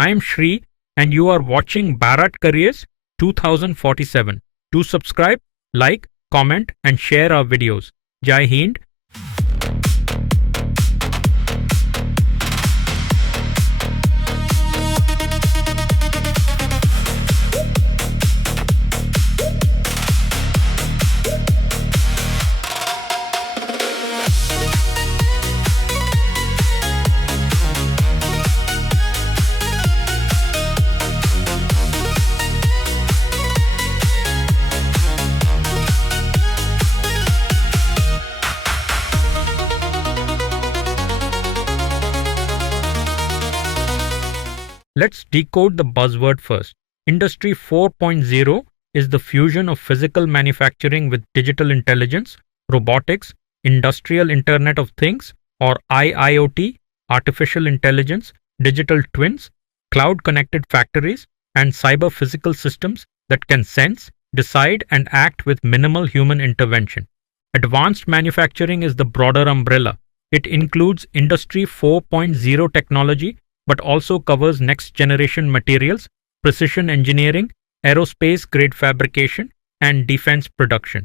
I am Shri and you are watching Bharat Careers 2047. Do subscribe, like, comment and share our videos. Jai Hind. Let's decode the buzzword first. Industry 4.0 is the fusion of physical manufacturing with digital intelligence, robotics, industrial Internet of Things or IIoT, artificial intelligence, digital twins, cloud-connected factories, and cyber-physical systems that can sense, decide, and act with minimal human intervention. Advanced manufacturing is the broader umbrella. It includes Industry 4.0 technology, but also covers next-generation materials, precision engineering, aerospace-grade fabrication, and defense production.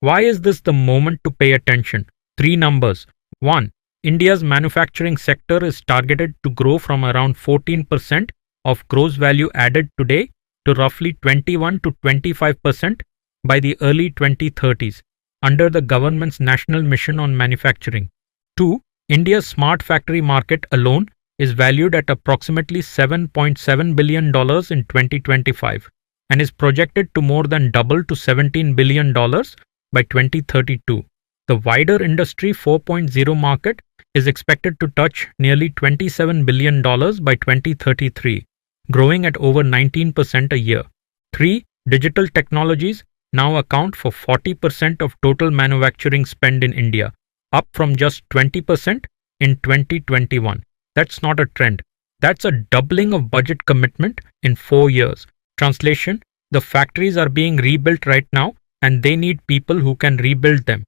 Why is this the moment to pay attention? 3 numbers. 1. India's manufacturing sector is targeted to grow from around 14% of gross value added today to roughly 21 to 25% by the early 2030s, under the government's National Mission on Manufacturing. 2. India's smart factory market alone is valued at approximately $7.7 billion in 2025 and is projected to more than double to $17 billion by 2032. The wider Industry 4.0 market is expected to touch nearly $27 billion by 2033, growing at over 19% a year. 3. Digital technologies now account for 40% of total manufacturing spend in India, up from just 20% in 2021. That's not a trend. That's a doubling of budget commitment in 4 years. Translation: the factories are being rebuilt right now and they need people who can rebuild them.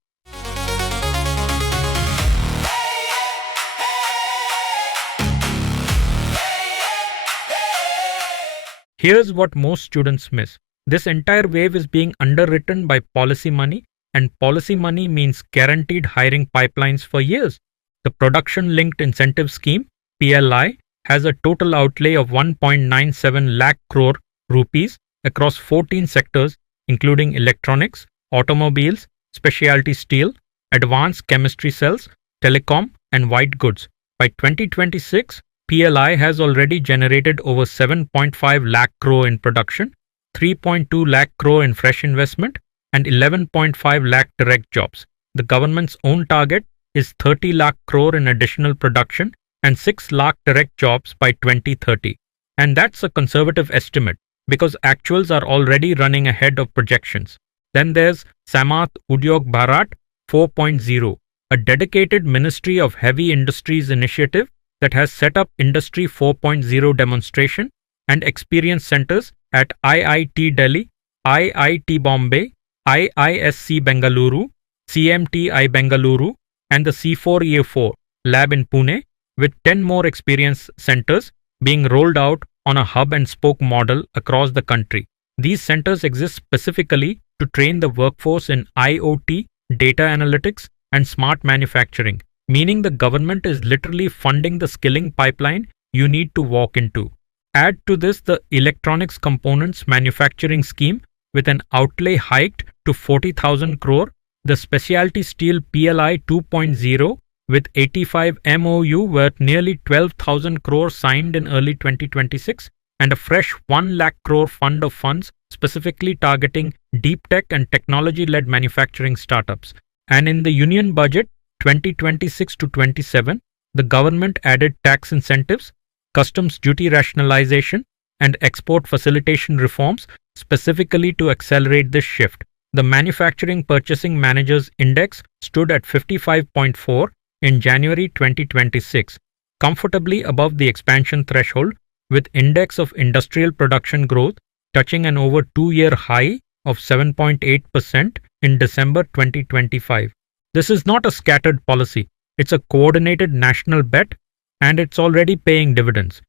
Here's what most students miss. This entire wave is being underwritten by policy money, and policy money means guaranteed hiring pipelines for years. The Production-Linked Incentive Scheme, PLI, has a total outlay of 1.97 lakh crore rupees across 14 sectors including electronics, automobiles, specialty steel, advanced chemistry cells, telecom and white goods. By 2026, PLI has already generated over 7.5 lakh crore in production, 3.2 lakh crore in fresh investment and 11.5 lakh direct jobs. The government's own target is 30 lakh crore in additional production and 6 lakh direct jobs by 2030. And that's a conservative estimate because actuals are already running ahead of projections. Then there's SAMARTH Udyog Bharat 4.0, a dedicated Ministry of Heavy Industries initiative that has set up Industry 4.0 demonstration and experience centers at IIT Delhi, IIT Bombay, IISc Bengaluru, CMTI Bengaluru, and the C4E4 lab in Pune, with 10 more experience centers being rolled out on a hub and spoke model across the country. These centers exist specifically to train the workforce in IoT, data analytics, and smart manufacturing, meaning the government is literally funding the skilling pipeline you need to walk into. Add to this the electronics components manufacturing scheme with an outlay hiked to 40,000 crore, the specialty steel PLI 2.0 with 85 MOU worth nearly 12,000 crore signed in early 2026, and a fresh 1 lakh crore fund of funds specifically targeting deep tech and technology-led manufacturing startups. And in the Union Budget 2026 to 27, the government added tax incentives, customs duty rationalization, and export facilitation reforms specifically to accelerate this shift. The Manufacturing Purchasing Managers Index stood at 55.4 in January 2026, comfortably above the expansion threshold, with index of industrial production growth touching an over 2-year high of 7.8% in December 2025. This is not a scattered policy, it's a coordinated national bet, and it's already paying dividends.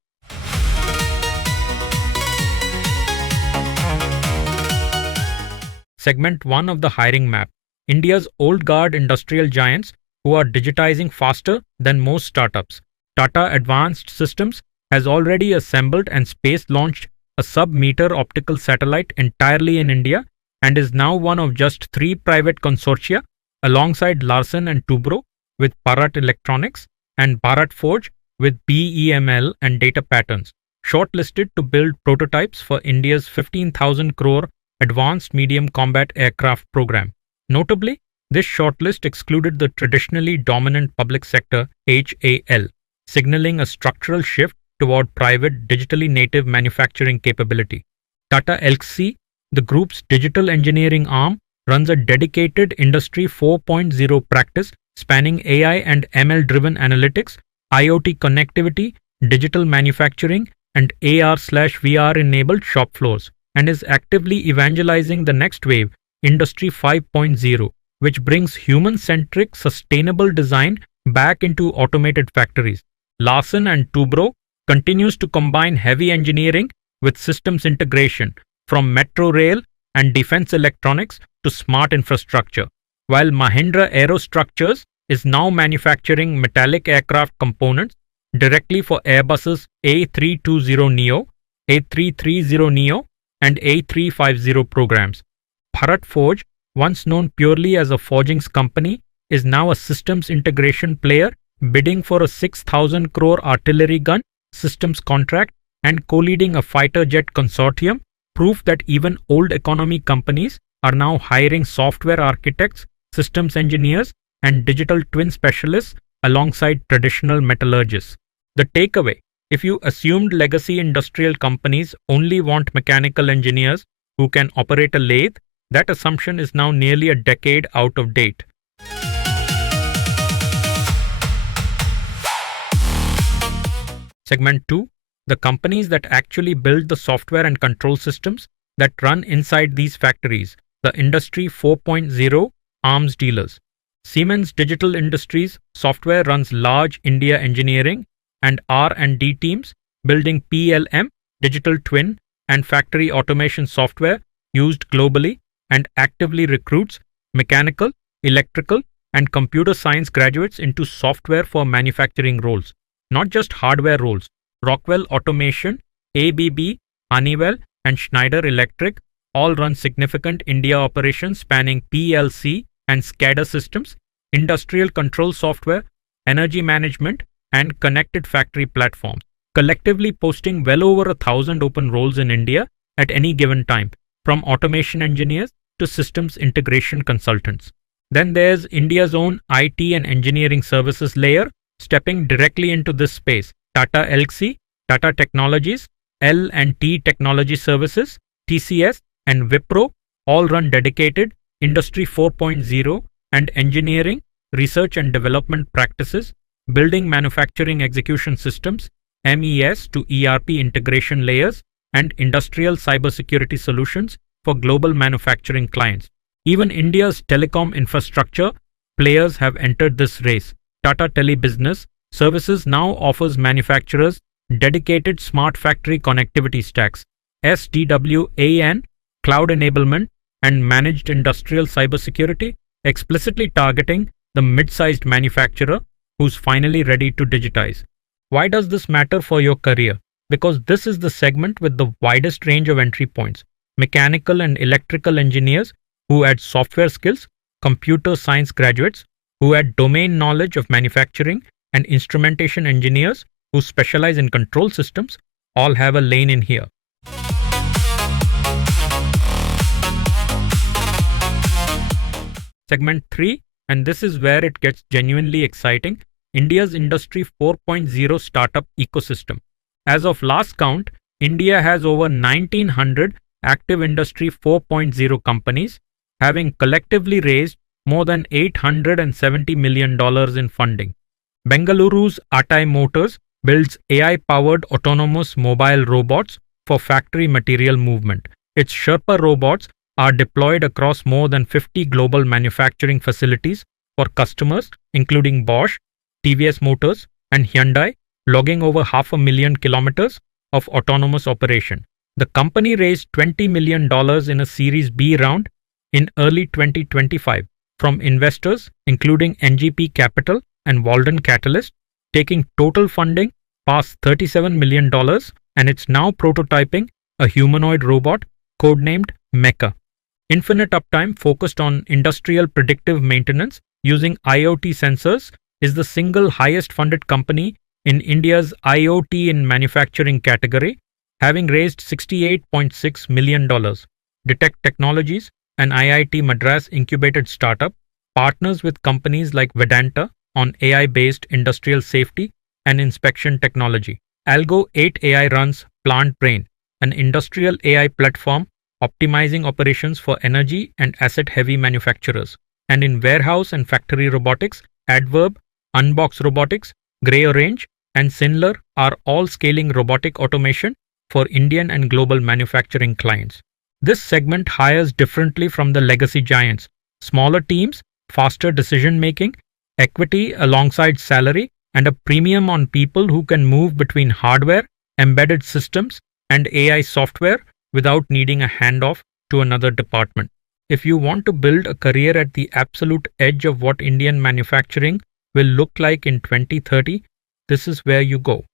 Segment 1 of the hiring map. India's old guard industrial giants who are digitizing faster than most startups. Tata Advanced Systems has already assembled and space launched a sub-meter optical satellite entirely in India and is now one of just 3 private consortia alongside Larsen and Toubro with Bharat Electronics and Bharat Forge with BEML and Data Patterns, shortlisted to build prototypes for India's 15,000 crore Advanced Medium Combat Aircraft program. Notably, this shortlist excluded the traditionally dominant public sector HAL, signaling a structural shift toward private digitally native manufacturing capability. Tata Elxsi, the group's digital engineering arm, runs a dedicated Industry 4.0 practice spanning AI and ML-driven analytics, IoT connectivity, digital manufacturing, and AR/VR-enabled shop floors, and is actively evangelizing the next wave, Industry 5.0, which brings human-centric, sustainable design back into automated factories. Larsen and Toubro continues to combine heavy engineering with systems integration, from metro rail and defense electronics to smart infrastructure, while Mahindra Aerostructures is now manufacturing metallic aircraft components directly for Airbus's A320neo, A330neo, and A350 programs. Bharat Forge, once known purely as a forgings company, is now a systems integration player bidding for a 6,000 crore artillery gun systems contract and co-leading a fighter jet consortium, proof that even old economy companies are now hiring software architects, systems engineers, and digital twin specialists alongside traditional metallurgists. The takeaway: if you assumed legacy industrial companies only want mechanical engineers who can operate a lathe, that assumption is now nearly a decade out of date. Segment 2. The companies that actually build the software and control systems that run inside these factories, the Industry 4.0 arms dealers. Siemens Digital Industries software runs large India engineering and R&D teams building PLM, digital twin, and factory automation software used globally, and actively recruits mechanical, electrical, and computer science graduates into software for manufacturing roles, not just hardware roles. Rockwell Automation, ABB, Honeywell, and Schneider Electric all run significant India operations spanning PLC and SCADA systems, industrial control software, energy management, and connected factory platforms, collectively posting well over 1,000 open roles in India at any given time, from automation engineers to systems integration consultants. Then there's India's own IT and engineering services layer, stepping directly into this space. Tata Elxsi, Tata Technologies, L&T Technology Services, TCS, and Wipro all run dedicated Industry 4.0 and engineering, research and development practices, building manufacturing execution systems, MES to ERP integration layers, and industrial cybersecurity solutions for global manufacturing clients. Even India's telecom infrastructure players have entered this race. Tata Telebusiness Services now offers manufacturers dedicated smart factory connectivity stacks, SDWAN, cloud enablement, and managed industrial cybersecurity, explicitly targeting the mid-sized manufacturer who's finally ready to digitize. Why does this matter for your career? Because this is the segment with the widest range of entry points. Mechanical and electrical engineers who add software skills, computer science graduates who add domain knowledge of manufacturing, and instrumentation engineers who specialize in control systems all have a lane in here. Segment 3, and this is where it gets genuinely exciting, India's Industry 4.0 startup ecosystem. As of last count, India has over 1,900 active Industry 4.0 companies, having collectively raised more than $870 million in funding. Bengaluru's Atai Motors builds AI-powered autonomous mobile robots for factory material movement. Its Sherpa robots are deployed across more than 50 global manufacturing facilities for customers including Bosch, TVS Motors, and Hyundai, logging over 500,000 kilometers of autonomous operation. The company raised $20 million in a Series B round in early 2025 from investors including NGP Capital and Walden Catalyst, taking total funding past $37 million, and it's now prototyping a humanoid robot codenamed Mecha. Infinite Uptime, focused on industrial predictive maintenance using IoT sensors, is the single highest funded company in India's IoT in manufacturing category, having raised $68.6 million. Detect Technologies, an IIT Madras incubated startup, partners with companies like Vedanta on AI-based industrial safety and inspection technology. Algo 8 AI runs Plant Brain, an industrial AI platform optimizing operations for energy and asset-heavy manufacturers. And in warehouse and factory robotics, Adverb, Unbox Robotics, Grey Orange, and Sinler are all scaling robotic automation for Indian and global manufacturing clients. This segment hires differently from the legacy giants. Smaller teams, faster decision-making, equity alongside salary, and a premium on people who can move between hardware, embedded systems, and AI software without needing a handoff to another department. If you want to build a career at the absolute edge of what Indian manufacturing will look like in 2030, this is where you go.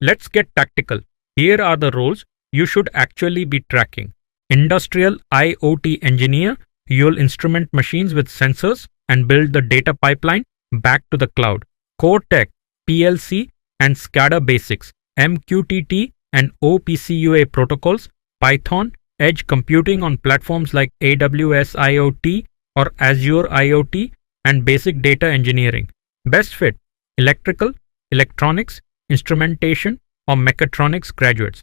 Let's get tactical. Here are the roles you should actually be tracking. Industrial IoT engineer, you'll instrument machines with sensors and build the data pipeline back to the cloud. Core tech, PLC and SCADA basics, MQTT and OPCUA protocols, Python, edge computing on platforms like AWS IoT or Azure IoT, and basic data engineering. Best fit, electrical, electronics, instrumentation or mechatronics graduates.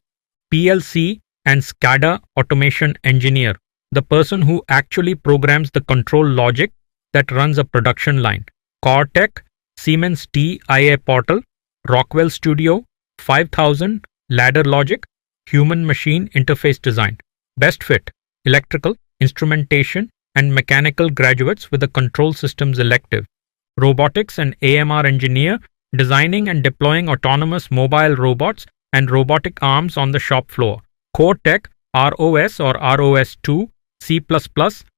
PLC and SCADA automation engineer, the person who actually programs the control logic that runs a production line. Core tech, Siemens TIA Portal, Rockwell Studio, 5000, Ladder Logic, human-machine interface design. Best fit, electrical, instrumentation, and mechanical graduates with a control systems elective. Robotics and AMR engineer, designing and deploying autonomous mobile robots and robotic arms on the shop floor. Core tech, ROS or ROS2, C++,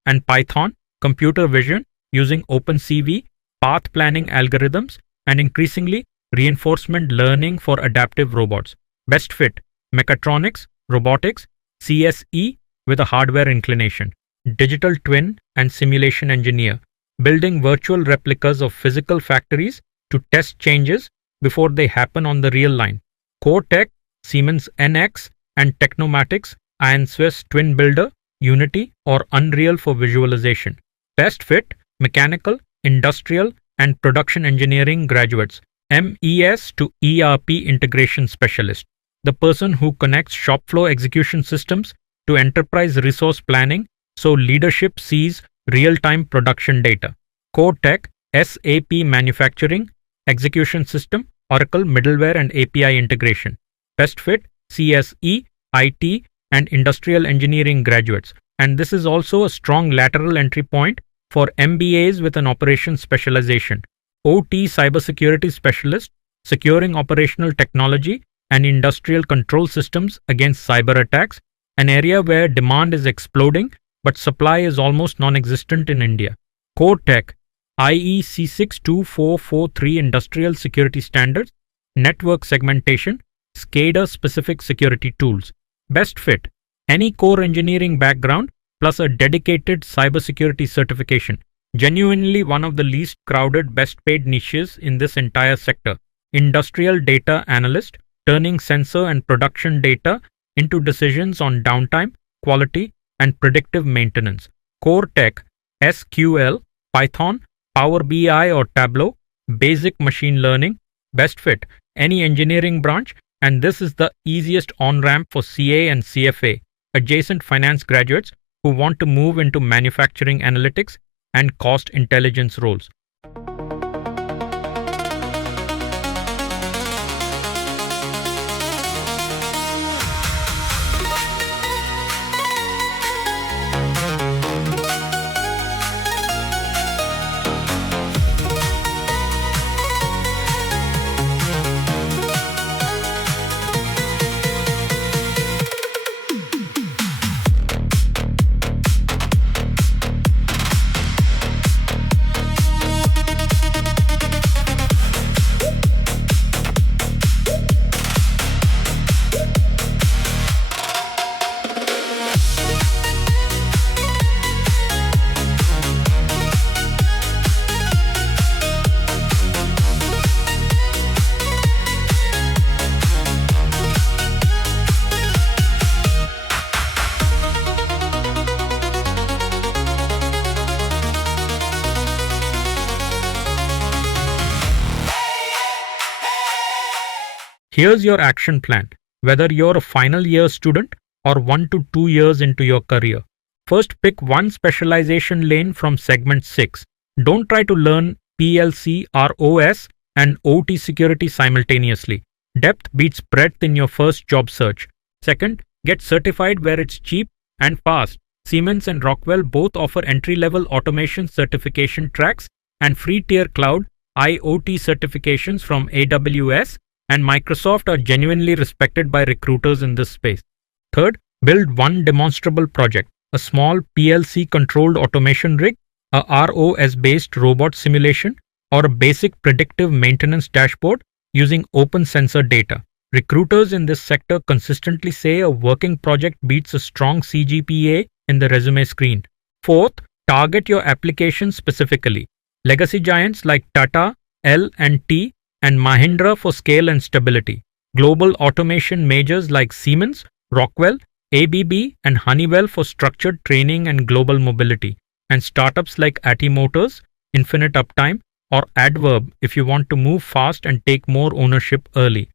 and Python, computer vision using OpenCV, path planning algorithms, and increasingly reinforcement learning for adaptive robots. Best fit, mechatronics, robotics, CSE with a hardware inclination. Digital twin and simulation engineer, building virtual replicas of physical factories to test changes before they happen on the real line. Core tech, Siemens NX and Technomatics, IronSwiss Twin Builder, Unity or Unreal for visualization. Best fit, mechanical, industrial, and production engineering graduates, MES to ERP integration specialist, the person who connects shop floor execution systems to enterprise resource planning so leadership sees real-time production data. Core tech, SAP manufacturing, execution system, Oracle middleware and API integration. Best fit, CSE, IT, and industrial engineering graduates. And this is also a strong lateral entry point for MBAs with an operations specialization. OT cybersecurity specialist, securing operational technology and industrial control systems against cyber attacks, an area where demand is exploding but supply is almost non-existent in India. Core tech, IEC 62443 industrial security standards, network segmentation, SCADA-specific security tools. Best fit, any core engineering background plus a dedicated cybersecurity certification. Genuinely one of the least crowded, best-paid niches in this entire sector. Industrial data analyst, turning sensor and production data into decisions on downtime, quality, and predictive maintenance. Core tech, SQL, Python, Power BI or Tableau, basic machine learning. Best fit, any engineering branch, and this is the easiest on-ramp for CA and CFA, adjacent finance graduates who want to move into manufacturing analytics and cost intelligence roles. Here's your action plan, whether you're a final year student or 1 to 2 years into your career. First, pick one specialization lane from segment 6. Don't try to learn PLC, ROS, and OT security simultaneously. Depth beats breadth in your first job search. Second, get certified where it's cheap and fast. Siemens and Rockwell both offer entry-level automation certification tracks and free-tier cloud IoT certifications from AWS and Microsoft are genuinely respected by recruiters in this space. Third, build one demonstrable project, a small PLC-controlled automation rig, a ROS-based robot simulation, or a basic predictive maintenance dashboard using open sensor data. Recruiters in this sector consistently say a working project beats a strong CGPA in the resume screen. Fourth, target your application specifically. Legacy giants like Tata, L&T, and Mahindra for scale and stability. Global automation majors like Siemens, Rockwell, ABB, and Honeywell for structured training and global mobility. And startups like ATI Motors, Infinite Uptime, or Adverb if you want to move fast and take more ownership early.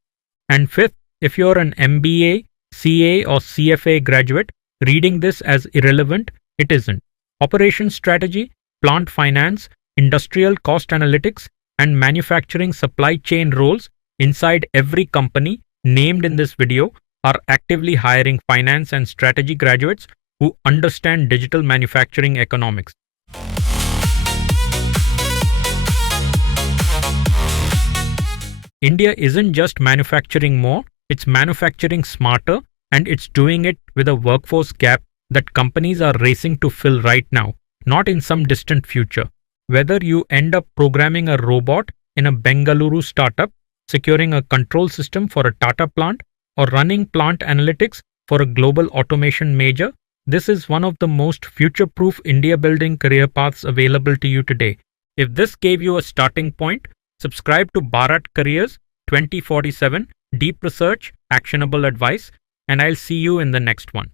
And fifth, if you're an MBA, CA, or CFA graduate, reading this as irrelevant, it isn't. Operations strategy, plant finance, industrial cost analytics, and manufacturing supply chain roles inside every company named in this video are actively hiring finance and strategy graduates who understand digital manufacturing economics. India isn't just manufacturing more, it's manufacturing smarter, and it's doing it with a workforce gap that companies are racing to fill right now, not in some distant future. Whether you end up programming a robot in a Bengaluru startup, securing a control system for a Tata plant, or running plant analytics for a global automation major, this is one of the most future-proof India-building career paths available to you today. If this gave you a starting point, subscribe to Bharat Careers 2047, deep research, actionable advice, and I'll see you in the next one.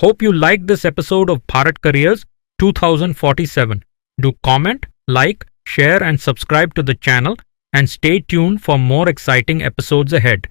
Hope you liked this episode of Bharat Careers 2047. Do comment, like, share, and subscribe to the channel, and stay tuned for more exciting episodes ahead.